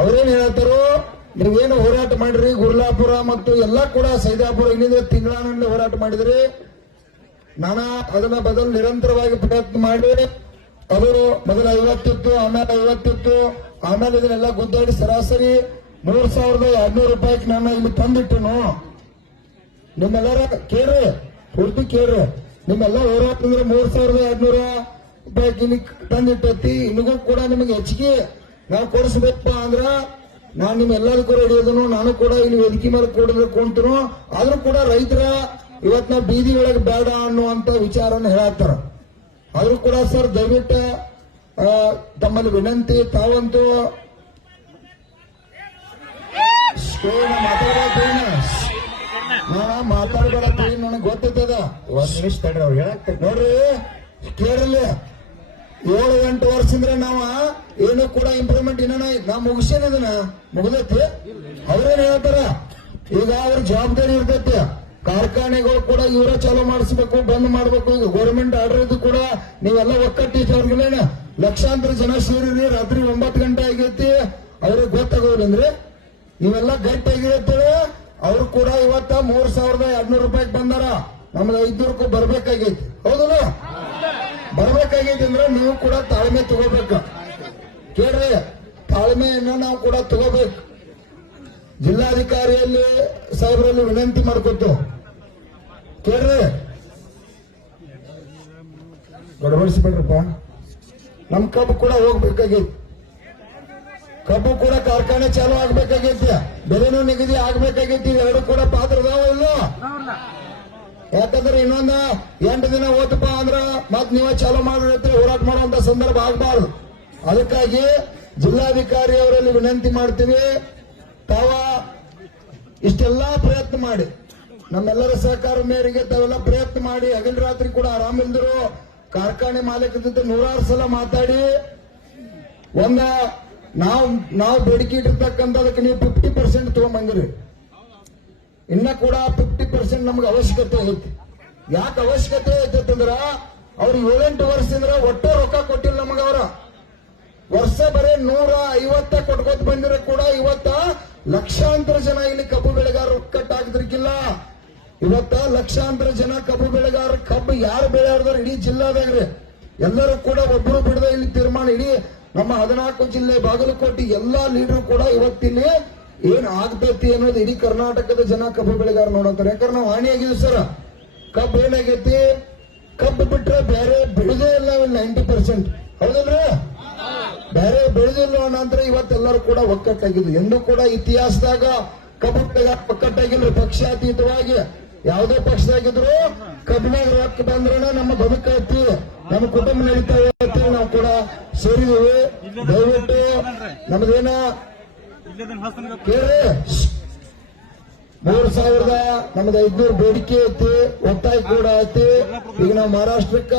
ಅವ್ರೇನ್ ಹೇಳ್ತಾರೋ, ನೀವೇನು ಹೋರಾಟ ಮಾಡಿರಿ ಗುರ್ಲಾಪುರ ಮತ್ತು ಎಲ್ಲಾ ಕೂಡ ಸೈದಾಪುರ ಇಲ್ಲಿಂದ ತಿಂಗಳಾನಂದ ಹೋರಾಟ ಮಾಡಿದ್ರಿ. ನಾನು ಅದನ್ನ ಬದಲು ನಿರಂತರವಾಗಿ ಪ್ರಯತ್ನ ಮಾಡಿ ಅದು ಮೊದಲ 50 ಇತ್ತು, ಆಮೇಲೆ 50 ಇತ್ತು, ಆಮೇಲೆ ಇದನ್ನೆಲ್ಲ ಗುದ್ದಾಡಿ ಸರಾಸರಿ 3200 ರೂಪಾಯಿಗೆ ನಾನು ಇಲ್ಲಿ ತಂದಿಟ್ಟನು. ನಿಮ್ಮೆಲ್ಲರ ಕೇಳ್ರಿ, ಪೂರ್ತಿ ಕೇಳ್ರಿ. ನಿಮ್ಮೆಲ್ಲ ಹೋರಾಟ ಅಂದ್ರೆ 3200 ರೂಪಾಯಿಗೆ ಇಲ್ಲಿ ತಂದಿಟ್ಟತಿ. ಇನ್ನಗೂ ಕೂಡ ನಿಮಗೆ ಹೆಚ್ಚಿಗೆ ನಾವು ಕೊಡಿಸ್ಬೇಕಪ್ಪ ಅಂದ್ರ ನಾನು ನಿಮ್ಮೆಲ್ಲರಿಗೂ ರೆಡಿ ಅದನು. ನಾನು ಕೂಡ ಇಲ್ಲಿ ವೇದಿಕೆ ಮೇಲೆ ಕುಂತನು. ಆದ್ರೂ ಕೂಡ ರೈತರ ಇವತ್ ನಾವು ಬೀದಿ ಒಳಗೆ ಬೇಡ ಅನ್ನುವಂತ ವಿಚಾರನ ಹೇಳತ್ತಾರ. ಆದ್ರೂ ಕೂಡ ಸರ್ ದಯವಿಟ್ಟು ತಮ್ಮಲ್ಲಿ ವಿನಂತಿ, ತಾವಂತೂ ಮಾತಾಡಬೇಡ, ನನಗೆ ಗೊತ್ತದ. ಒಂದ್ ನಿಮಿಷ ತಡ್ರಿ, ಅವ್ರು ಹೇಳಕ್ ನೋಡ್ರಿ ಕೇಳಲಿ. 7-8 ವರ್ಷದಿಂದ ನಾವ ಏನು ಕೂಡ ಇಂಪ್ರೂವ್ಮೆಂಟ್ ಇನ್ನ ನಾ ಮುಗಿಸೇನಿದನ ಮುಗಿದೈತಿ. ಅವ್ರೇನ್ ಹೇಳ್ತಾರ, ಈಗ ಅವ್ರ ಜವಾಬ್ದಾರಿ ಇರ್ತೈತಿ. ಕಾರ್ಖಾನೆಗಳು ಕೂಡ ಇವರೇ ಚಾಲೂ ಮಾಡಿಸ್ಬೇಕು, ಬಂದ್ ಮಾಡ್ಬೇಕು. ಈಗ ಗೌರ್ಮೆಂಟ್ ಆರ್ಡರ್ ಇದು ಕೂಡ ನೀವೆಲ್ಲ ಒಕ್ಕಟ್ಟಿನ ಲಕ್ಷಾಂತರ ಜನ ಸೇರಿರಿ. ರಾತ್ರಿ 9 ಗಂಟೆ ಆಗೈತಿ, ಅವ್ರಿಗೆ ಗೊತ್ತಾಗೋಲ್ಲ ಅಂದ್ರೆ ನೀವೆಲ್ಲ ಗಟ್ಟಿಯಾಗಿರ್ತೇವೆ. ಅವ್ರು ಕೂಡ ಇವತ್ತ 3200 ರೂಪಾಯಿಗೆ ಬಂದಾರ. ನಮ್ಗೆ 500 ಬರ್ಬೇಕಾಗೈತಿ, ಹೌದಲ್ಲ? ಬರ್ಬೇಕಾಗೈತಿ ಅಂದ್ರೆ ನೀವು ಕೂಡ ತಾಳ್ಮೆ ತಗೋಬೇಕು. ಕೇಳ್ರಿ, ತಾಳ್ಮೆಯನ್ನ ನಾವು ಕೂಡ ತಗೋಬೇಕು. ಜಿಲ್ಲಾಧಿಕಾರಿಯಲ್ಲಿ ಸಾಹೇಬರಲ್ಲಿ ವಿನಂತಿ ಮಾಡ್ಕೊತು, ಕೇಳ್ರಿ, ಗಡಬಡಿಸ್ಬೇಡ್ರಪ್ಪ. ನಮ್ ಕಬ್ಬು ಕೂಡ ಹೋಗ್ಬೇಕಾಗೈತಿ. ಕಬ್ಬು ಕೂಡ ಕಾರ್ಖಾನೆ ಚಾಲು ಆಗ್ಬೇಕಾಗೈತಿ, ಬೆಲೆನೂ ನಿಗದಿ ಆಗ್ಬೇಕಾಗೈತಿ. ಎರಡು ಕೂಡ ಪಾತ್ರ ಅದಾವ ಇಲ್ಲೋ? ಯಾಕಂದ್ರೆ ಇನ್ನೊಂದ 8 ದಿನ ಹೋತಪ್ಪ ಅಂದ್ರ ಮತ್ ನೀವೇ ಚಾಲು ಮಾಡಿರ್ತೀರಿ, ಹೋರಾಟ ಮಾಡುವಂತ ಸಂದರ್ಭ ಆಗಬಾರ್ದು. ಅದಕ್ಕಾಗಿ ಜಿಲ್ಲಾಧಿಕಾರಿ ಅವರಲ್ಲಿ ವಿನಂತಿ ಮಾಡ್ತೀವಿ, ತಾವ ಇಷ್ಟೆಲ್ಲಾ ಪ್ರಯತ್ನ ಮಾಡಿ, ನಮ್ಮೆಲ್ಲರ ಸಹಕಾರ ಮೇರೆಗೆ ತಾವೆಲ್ಲ ಪ್ರಯತ್ನ ಮಾಡಿ ಹಗಲು ರಾತ್ರಿ ಕೂಡ ಆರಾಮಿಲ್ದರು ಕಾರ್ಖಾನೆ ಮಾಲೀಕರ ಜೊತೆ 100 ಸಲ ಮಾತಾಡಿ ನಾವು ಬೇಡಿಕೆ ಇಟ್ಟಿರ್ತಕ್ಕಂಥ ಅದಕ್ಕೆ ನೀವು 50% ತಗೊಂಬಂದಿರಿ. ಇನ್ನ ಕೂಡ 50% ನಮ್ಗೆ ಅವಶ್ಯಕತೆ ಐತಿ. ಯಾಕೆ ಅವಶ್ಯಕತೆ ಐತಂದ್ರ ಅವ್ರು 7-8 ವರ್ಷದಿಂದ ಒಟ್ಟು ರೊಕ್ಕ ಕೊಟ್ಟಿಲ್ಲ ನಮಗ. ಅವರ ವರ್ಷ ಬರೀ 150 ಕೊಟ್ಕೋತ ಬಂದಿರೋ ಕೂಡ ಇವತ್ತ ಲಕ್ಷಾಂತರ ಜನ ಇಲ್ಲಿ ಕಬ್ಬು ಬೆಳೆಗಾರರು ಒಕ್ಕಟ್ಟಾಗದ್ರಿಕಿಲ್ಲ. ಇವತ್ತ ಲಕ್ಷಾಂತರ ಜನ ಕಬ್ಬು ಬೆಳೆಗಾರರು ಕಬ್ಬು ಯಾರು ಬೆಳೆಯಾರ್ದಾರ ಇಡೀ ಜಿಲ್ಲಾದಾಗ್ರಿ ಎಲ್ಲರೂ ಕೂಡ ಒಬ್ಬರು ಬಿಡದ ಇಲ್ಲಿ ತೀರ್ಮಾನ. ಇಡೀ ನಮ್ಮ 14 ಜಿಲ್ಲೆ ಬಾಗಲಕೋಟೆ ಎಲ್ಲಾ ಲೀಡರ್ ಕೂಡ ಇವತ್ತಿಲ್ಲಿ ಏನ್ ಆಗ್ತೈತಿ ಅನ್ನೋದು ಇಡೀ ಕರ್ನಾಟಕದ ಜನ ಕಬ್ಬು ಬೆಳೆಗಾರ ನೋಡಂತಾರೆ. ಯಾಕಂದ್ರೆ ನಾವು ಹಾನಿಯಾಗಿದ್ವಿ ಸರ್. ಕಬ್ಬು ಏನಾಗೈತಿ, ಕಬ್ಬು ಬಿಟ್ರೆ ಬೇರೆ ಬೆಳೆದೇ ಇಲ್ಲ 90%, ಹೌದಲ್ರಿ? ಬೇರೆ ಬೆಳೆದಿಲ್ಲ ನಂತರ ಇವತ್ತೆಲ್ಲರೂ ಕೂಡ ಒಕ್ಕಟ್ಟಾಗಿದ್ರು. ಎಂದೂ ಕೂಡ ಇತಿಹಾಸದಾಗ ಕಬ್ಬು ಬೆಳೆಗಾರ ಒಕ್ಕಟ್ಟಾಗಿಲ್ಲ. ಪಕ್ಷಾತೀತವಾಗಿ ಯಾವುದೇ ಪಕ್ಷದಾಗಿದ್ರು ಕಬ್ಬಿನಾಗ ರೊಕ್ಕ ಬಂದ್ರೆ ನಮ್ಮ ಬದುಕೈತಿ, ನಮ್ಮ ಕುಟುಂಬ ನಡೀತಾ ಇರ್ತೀವಿ. ನಾವು ಕೂಡ ಸೇರಿದೀವಿ. ದಯವಿಟ್ಟು ನಮ್ದೇನ ಕೇಳಿ 3000 ನಮ್ದು 500 ಬೇಡಿಕೆ ಐತಿ, ಒತ್ತಾಯ ಕೂಡ ಐತಿ. ಈಗ ನಾವು ಮಹಾರಾಷ್ಟ್ರಕ್ಕ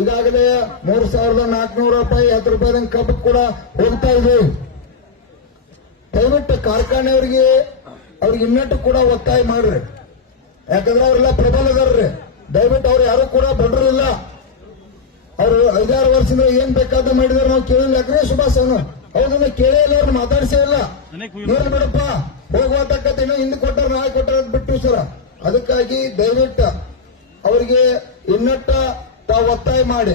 ಈಗಾಗಲೇ 3400 ರೂಪಾಯಿ 10 ರೂಪಾಯಿದಂಗ ಕಬ್ಬು ಕೂಡ ಹೋಗ್ತಾ ಇದ್ವಿ. ದಯವಿಟ್ಟು ಕಾರ್ಖಾನೆಯವ್ರಿಗೆ ಇನ್ನಟ್ಟು ಕೂಡ ಒತ್ತಾಯ ಮಾಡ್ರಿ. ಯಾಕಂದ್ರೆ ಅವರೆಲ್ಲ ಪ್ರಬಲದಾರ್ರಿ. ದಯವಿಟ್ಟು ಅವ್ರು ಯಾರು ಕೂಡ ಬಡ್ರಿಲ್ಲ. ಅವರು 5-6 ವರ್ಷದಿಂದ ಏನ್ ಬೇಕಾದ್ರೂ ಮಾಡಿದಾರೆ ನಾವು ಕೇಳಿಲ್ಲ. ಯಾಕ್ರೆ ಸುಭಾಷ್ ಅವನು ಹೌದನ್ನ ಕೇಳೇ ಇಲ್ಲ, ಅವ್ರನ್ನ ಮಾತಾಡಿಸೇ ಇಲ್ಲ. ಏನ್ ಬಿಡಪ್ಪ ಹೋಗುವಂತಕ್ಕಂಥ ಇನ್ನೂ ಹಿಂದೆ ಕೊಟ್ಟಾರ ನಾಳೆ ಕೊಟ್ಟಾರ ಬಿಟ್ಟು ಸರ. ಅದಕ್ಕಾಗಿ ದಯವಿಟ್ಟು ಅವರಿಗೆ ಇನ್ನಟ್ಟ ತಾವು ಒತ್ತಾಯ ಮಾಡಿ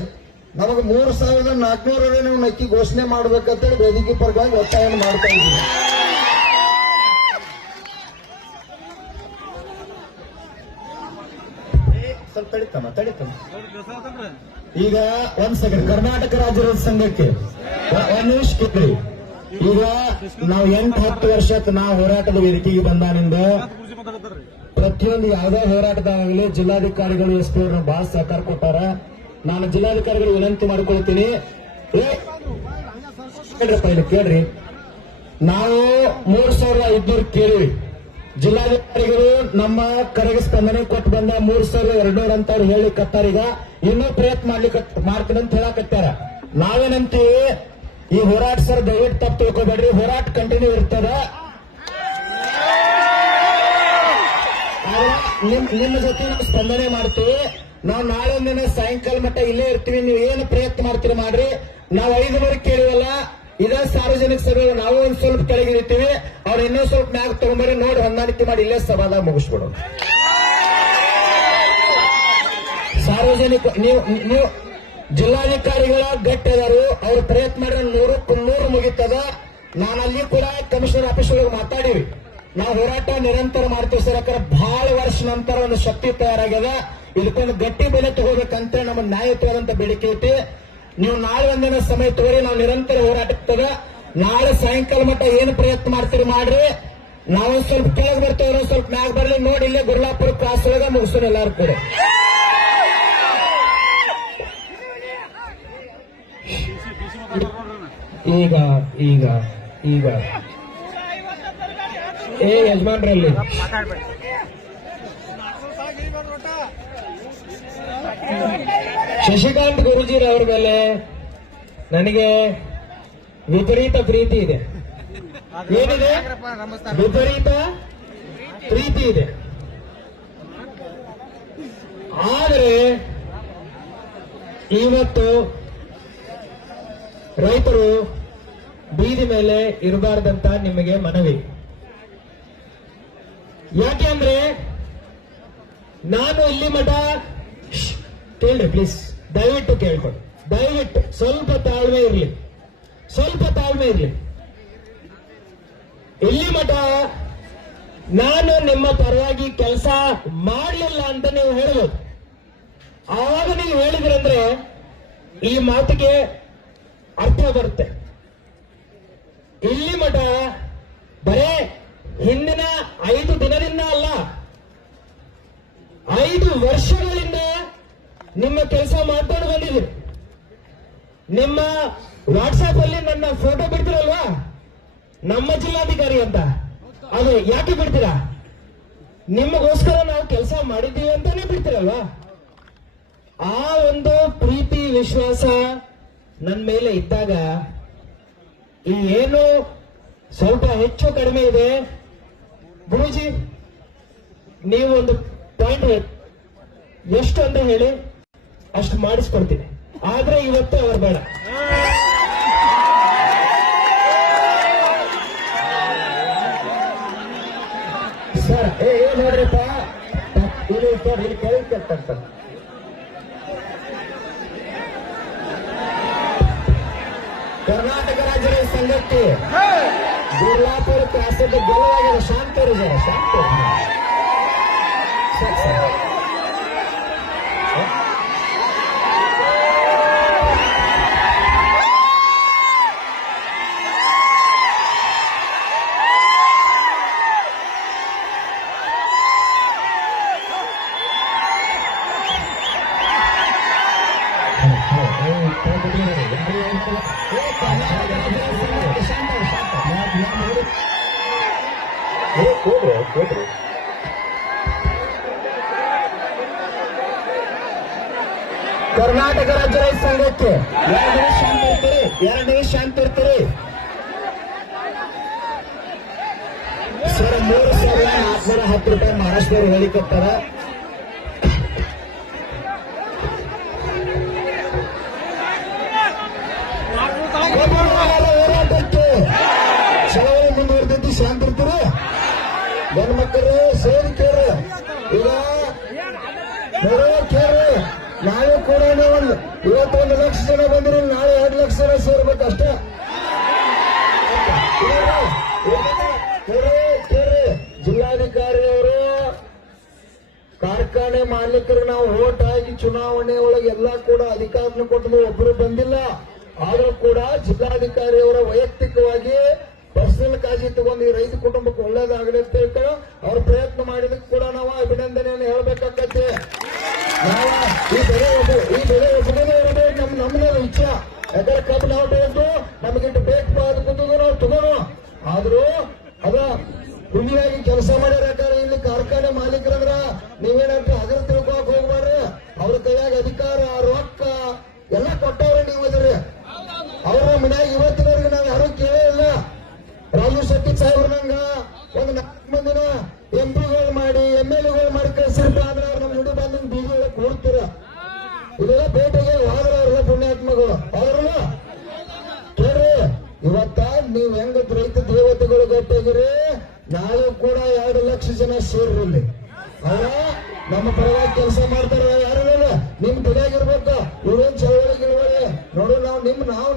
ನಮಗೆ 3400 ನೀವು ನಕ್ಕಿ ಘೋಷಣೆ ಮಾಡ್ಬೇಕಂತೇಳಿ ವೇದಿಕೆ ಪರವಾಗಿ ಒತ್ತಾಯ ಮಾಡ್ತಾ ಇದ್ದೀವಿ. ಸ್ವಲ್ಪ ತಡಿತಮ್ಮ. ಈಗ 1 ಸೆಕೆಂಡ್, ಕರ್ನಾಟಕ ರಾಜ್ಯ ರೈತ ಸಂಘಕ್ಕೆ 1 ನಿಮಿಷ ಕೇಳಿ. ಈಗ ನಾವು 8-10 ವರ್ಷಕ್ಕೆ ನಾವು ಹೋರಾಟದ ವೇದಿಕೆಗೆ ಬಂದಾನಿಂದ ಪ್ರತಿಯೊಂದು ಯಾವುದೇ ಹೋರಾಟದಾಗಲಿ ಜಿಲ್ಲಾಧಿಕಾರಿಗಳು ಎಸ್ ಪಿ ಅವರು ಬಹಳ ಸಹಕಾರ ಕೊಟ್ಟಾರ. ನಾನು ಜಿಲ್ಲಾಧಿಕಾರಿಗಳು ವಿನಂತಿ ಮಾಡಿಕೊಳ್ತೀನಿ, ಕೇಳ್ರಪ್ಪ ಇಲ್ಲಿ ಕೇಳ್ರಿ. ನಾವು 3500 ಕೇಳಿವಿ. ಜಿಲ್ಲಾಧಿಕಾರಿಗಳು ನಮ್ಮ ಕರೆಗೆ ಸ್ಪಂದನೆ ಕೊಟ್ಟು ಬಂದ 3200 ಅಂತ ಅವ್ರು ಹೇಳಿ ಕತ್ತಾರೀಗ. ಇನ್ನೂ ಪ್ರಯತ್ನ ಮಾಡ್ತೀನಿ ಅಂತ ಹೇಳಕತ್ತಾರ. ನಾವೇನಂತೀವಿ, ಈ ಹೋರಾಟ ಸರ್ ದಯವಿಟ್ಟು ತಪ್ಪು ತಿಳ್ಕೊಬೇಡ್ರಿ, ಹೋರಾಟ ಕಂಟಿನ್ಯೂ ಇರ್ತದ. ನಿಮ್ಮ ಜೊತೆ ನಾವು ಸ್ಪಂದನೆ ಮಾಡ್ತೀವಿ. ನಾವು ನಾಳೆ ದಿನ ಸಾಯಂಕಾಲ ಮಟ್ಟ ಇಲ್ಲೇ ಇರ್ತೀವಿ. ನೀವು ಏನು ಪ್ರಯತ್ನ ಮಾಡ್ತೀರಿ ಮಾಡ್ರಿ. ನಾವು 5 ಕೇಳಿವಲ್ಲ, ಇದ ಸಾರ್ವಜನಿಕ ಸಭೆ ನಾವು ಒಂದ್ ಸ್ವಲ್ಪ ಕೆಳಗಿರ್ತೀವಿ, ಅವ್ರು ಇನ್ನೊಂದ್ ಸ್ವಲ್ಪ ಮ್ಯಾಗ ತಗೊಂಬರಿ ನೋಡಿ ಹೊಂದಾಣಿಕೆ ಮಾಡಿ ಇಲ್ಲೇ ಸಭಾದಾಗ ಮುಗಿಸ್ಬಿಡೋದು. ಸಾರ್ವಜನಿಕ ನೀವು ಜಿಲ್ಲಾಧಿಕಾರಿಗಳ ಗಟ್ಟಿ ಅದಾರು, ಅವ್ರು ಪ್ರಯತ್ನ ಮಾಡಿದ್ರೆ 100 ಮುಗಿತದ. ನಾನು ಅಲ್ಲಿ ಕೂಡ ಕಮಿಷನರ್ ಆಫೀಸ್ ಒಳಗೆ ಮಾತಾಡಿವಿ, ನಾವು ಹೋರಾಟ ನಿರಂತರ ಮಾಡ್ತೀವಿ ಸರ್. ಯಾಕಂದ್ರೆ ಬಹಳ ವರ್ಷ ನಂತರ ಒಂದು ಶಕ್ತಿ ತಯಾರಾಗ್ಯದ, ಇದಕ್ಕೊಂದು ಗಟ್ಟಿ ಬೆಲೆ ತಗೋಬೇಕಂತ ನಮ್ಮ ನ್ಯಾಯಯುತವಾದಂತ ಬೇಡಿಕೆ ಐತಿ. ನೀವು ನಾಳೆ ಒಂದಿನ ಸಮಯ ತಗೋರಿ, ನಾವು ನಿರಂತರ ಹೋರಾಟದ. ನಾಳೆ ಸಾಯಂಕಾಲ ಮಟ್ಟ ಏನು ಪ್ರಯತ್ನ ಮಾಡ್ತೀರಿ ಮಾಡ್ರಿ, ನಾವೊಂದ್ ಸ್ವಲ್ಪ ಕೆಳಗೆ ಬರ್ತೇವೆ, ಸ್ವಲ್ಪ ಮ್ಯಾಗ ಬರ್ಲಿ ನೋಡಿ, ಇಲ್ಲೇ ಗುರ್ಲಾಪುರ ಕ್ರಾಸ್ ಒಳಗ ಮುಗಿಸೋಣ ಎಲ್ಲಾರು ಕೂಡ. ಈಗ ಈಗ ಈಗ ಯಜಮಾನ್ರಲ್ಲಿ ಶಶಿಕಾಂತ್ ಗುರುಜಿರವ್ರ ಮೇಲೆ ನನಗೆ ವಿಪರೀತ ಪ್ರೀತಿ ಇದೆ. ಏನಿದೆ? ವಿಪರೀತ ಪ್ರೀತಿ ಇದೆ. ಆದರೆ ಇವತ್ತು ರೈತರು ಬೀದಿ ಮೇಲೆ ಇರಬಾರ್ದಂತ ನಿಮಗೆ ಮನವಿ. ಯಾಕೆ ಅಂದ್ರೆ ನಾನು ಇಲ್ಲಿ ಮಠ ಕೇಳ್ರಿ ಪ್ಲೀಸ್, ದಯವಿಟ್ಟು ಕೇಳ್ಕೊಂಡು, ದಯವಿಟ್ಟು ಸ್ವಲ್ಪ ತಾಳ್ಮೆ ಇರಲಿ, ಸ್ವಲ್ಪ ತಾಳ್ಮೆ ಇರಲಿ. ಇಲ್ಲಿ ಮಠ ನಾನು ನಿಮ್ಮ ಪರವಾಗಿ ಕೆಲಸ ಮಾಡಲಿಲ್ಲ ಅಂತ ನೀವು ಹೇಳ್ಬೋದು. ಆವಾಗ ನೀವು ಹೇಳಿದ್ರಂದ್ರೆ ಈ ಮಾತಿಗೆ ಅರ್ಥ ಬರುತ್ತೆ. ಇಲ್ಲಿ ಮಠ ಬರೇ ಹಿಂದಿನ 5 ದಿನದಿಂದ ಅಲ್ಲ, 5 ವರ್ಷಗಳಿಂದ ನಿಮ್ಮ ಕೆಲಸ ಮಾಡ್ಕೊಂಡು ಬಂದಿದ್ದೀರಿ. ನಿಮ್ಮ ವಾಟ್ಸಾಪ್ ಅಲ್ಲಿ ನನ್ನ ಫೋಟೋ ಬಿಡ್ತೀರಲ್ವಾ, ನಮ್ಮ ಜಿಲ್ಲಾಧಿಕಾರಿ ಅಂತ, ಅದು ಯಾಕೆ ಬಿಡ್ತೀರಾ? ನಿಮಗೋಸ್ಕರ ನಾವು ಕೆಲಸ ಮಾಡಿದ್ದೀವಿ ಅಂತಾನೆ ಬಿಡ್ತೀರಲ್ವಾ? ಆ ಒಂದು ಪ್ರೀತಿ ವಿಶ್ವಾಸ ನನ್ನ ಮೇಲೆ ಇದ್ದಾಗ ಈ ಏನು ಸ್ವಲ್ಪ ಹೆಚ್ಚು ಕಡಿಮೆ ಇದೆ, ಗುರೂಜಿ ನೀವು ಒಂದು ಪಾಯಿಂಟ್ ಎಷ್ಟು ಅಂತ ಹೇಳಿ ಅಷ್ಟು ಮಾಡಿಸ್ಕೊಡ್ತೀನಿ. ಆದ್ರೆ ಇವತ್ತು ಅವ್ರು ಬೇಡ. ಸರ್ ನೋಡ್ರಿಪ್ಪ, ಇಲ್ಲಿ ಕೇಳ್ತಂತ ಕರ್ನಾಟಕ ರಾಜ್ಯ ರೈತ ಸಂಘಕ್ಕೆ ಗುರ್ಲಾಪುರ ಕ್ರಾಸದ ಗೆಲುವಾಗಿದೆ. ಶಾಂತ ಇರು ಜರ, ಶಾಂತ ಕರ್ನಾಟಕ ರಾಜ್ಯ ರೈತ ಸಂಘಕ್ಕೆ 2 ನಿಮಿಷ ಶಾಂತ ಇರ್ತೀರಿ, 2 ನಿಮಿಷ ಶಾಂತ ಇರ್ತೀರಿ ಸರ್. 3,410 ರೂಪಾಯಿ ಮಹಾರಾಷ್ಟ್ರದವ್ರು ಹೇಳಿಕೊಡ್ತಾರ. ಹೋರಾಟಕ್ಕೆ ಚಳವಳಿ ಮುಂದುವರೆದೈತಿ, ಶಾಂತ ಇರ್ತೀರಿ. ಗಂಡು ಮಕ್ಕಳು ಸೇರಿ ಕೇಳ್ರಿ, ಈಗ ಕೇಳ್ರಿ. ನಾಳೆ ಕೂಡ ಇವತ್ತು 1 ಲಕ್ಷ ಜನ ಬಂದ್ರೆ ನಾಳೆ 2 ಲಕ್ಷ ಜನ ಸೇರ್ಬೇಕು ಅಷ್ಟೇ. ಜಿಲ್ಲಾಧಿಕಾರಿ ಅವರು ಕಾರ್ಖಾನೆ ಮಾಲೀಕರಿಗೆ ನಾವು ವೋಟ್ ಹಾಕಿ ಚುನಾವಣೆ ಒಳಗೆ ಎಲ್ಲ ಕೂಡ ಅಧಿಕಾರನ ಕೊಟ್ಟರು, ಒಬ್ಬರು ಬಂದಿಲ್ಲ. ಆದ್ರೂ ಕೂಡ ಜಿಲ್ಲಾಧಿಕಾರಿ ಅವರ ವೈಯಕ್ತಿಕವಾಗಿ ಪರ್ಸನಲ್ ಕಾಳಜಿ ತಗೊಂಡು ಈ ರೈತ ಕುಟುಂಬಕ್ಕೆ ಒಳ್ಳೇದಾಗಲಿ ಅಂತ ಹೇಳ್ತಾರೆ. ಅವ್ರ ಪ್ರಯತ್ನ ಮಾಡಿದಕ್ಕೆ ಕೂಡ ನಾವು ಅಭಿನಂದನೆಯನ್ನು ಹೇಳ್ಬೇಕಾಗತ್ತೆ. ಈ ಬೆಳೆ ಒಬ್ಬನೇ ಇರಬೇಕು, ನಮ್ಮನ್ನ ಇಚ್ಛೆ. ಯಾಕಂದ್ರೆ ಕಬ್ಬು ನಾವು ಬೆಳೆದು ನಮಗಿಟ್ಟು ಬೇಕು ಅದು ಕುಂತದ್ದು ನಾವು ತಗೋಣ. ಆದ್ರೂ ಅದ ಭೂಮಿಯಾಗಿ ಕೆಲಸ ಮಾಡ್ಯಾರ. ಯಾಕಂದ್ರೆ ಇಲ್ಲಿ ಕಾರ್ಖಾನೆ ಮಾಲೀಕರಂದ್ರ ನೀವೇನಂತ ಅದ್ರ ತಿಳ್ಕೊಳಕ್ ಹೋಗ್ಬಾರ್ರಿ. ಅವ್ರ ಕೈಯಾಗ ಅಧಿಕಾರ, ರೊಕ್ಕ ಎಲ್ಲ ಕೊಟ್ಟವ್ರೆ ನೀವು ಅದ್ರಿ. ಅವ್ರ ಮನ್ಯಾಗ ಇವತ್ತಿನವ್ರಿಗೆ ನಾವು ಯಾರು ಕೇಳೇ ಇಲ್ಲ. ರಾಜು ಶೆಟ್ಟಿ ಸಾಹೇಬ್ರನಂಗ ಒಂದು 4 ಮಂದಿನ MP ಗಳು ಮಾಡಿ MLA ಗಳು ಮಾಡಿ ಕಳಿಸಿರ್ಪ ಅಂದ್ರೆ ಅವ್ರು ನಮ್ಮ ಹುಡುಗ ಬಂದ ಬೀದಿ ಒಳಗೆ ಕೂಡ್ತೀರ. ಇದೆಲ್ಲ ಬೇಟೆಗೆ ಹೋದ್ರ ಅವ್ರ ಪುಣ್ಯಾತ್ಮಗಳು ಅವ್ರಲ್ಲ ಕೇಳ್ರಿ. ನೀವು ಹೆಂಗ ರೈತ ದೇವತೆಗಳು ಗೊತ್ತಾಗಿರಿ, ನಾಳೆ ಕೂಡ 2 ಲಕ್ಷ ಜನ ಸೇರಿರಲಿ. ಅವರ ನಮ್ಮ ಪರವಾಗಿ ಕೆಲಸ ಮಾಡ್ತಾರ. ಯಾರಿಲ್ಲ ನಿಮ್ ತಲೆಯಾಗಿರ್ಬೇಕು. ಇವ್ರೇನ್ ಚಳವಳಿಗಿಲ್ವಳೆ ನೋಡು.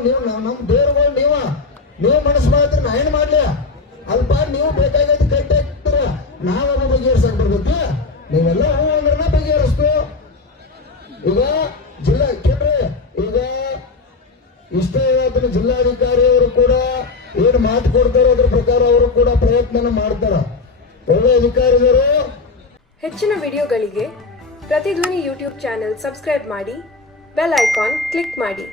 ನೀವು ನಮ್ಮ ದೇವ್ರುಗಳು ನೀವು ಮನಸ್ಸು ಮಾಡಿದ್ರೆ ನಾ ಏನ್ ಮಾಡ್ಲಿ? ಅಲ್ಪ ನೀವು ಬೇಕಾಗೈತಿ ಕಟ್ಟಿ ಹಾಕ್ತೀರ, ನಾವೊಬ್ಬ ಬಗೆಹರಿಸಕ್ ಬರ್ತೈತಿ. ನೀವೆಲ್ಲ ಹೂ ಅಂದ್ರೆ ಬಗೆಹರಿಸ್ತು. ಈಗ ಜಿಲ್ಲಾ ಕೇಳ್ರಿ, ಈಗ ಇಷ್ಟೇ ಇವತ್ತಿನ ಜಿಲ್ಲಾಧಿಕಾರಿ ಅವರು ಕೂಡ ಏನು ಮಾತು ಕೊಡ್ತಾರೋ ಅದ್ರ ಪ್ರಕಾರ ಅವರು ಕೂಡ ಪ್ರಯತ್ನ ಮಾಡ್ತಾರ. ಒಳ್ಳೆ ಅಧಿಕಾರಿಗಳು. ಹೆಚ್ಚಿನ ವಿಡಿಯೋಗಳಿಗೆ ಪ್ರತಿಧ್ವನಿ ಯೂಟ್ಯೂಬ್ ಚಾನೆಲ್ ಸಬ್ಸ್ಕ್ರೈಬ್ ಮಾಡಿ, ಬೆಲ್ ಐಕಾನ್ ಕ್ಲಿಕ್ ಮಾಡಿ.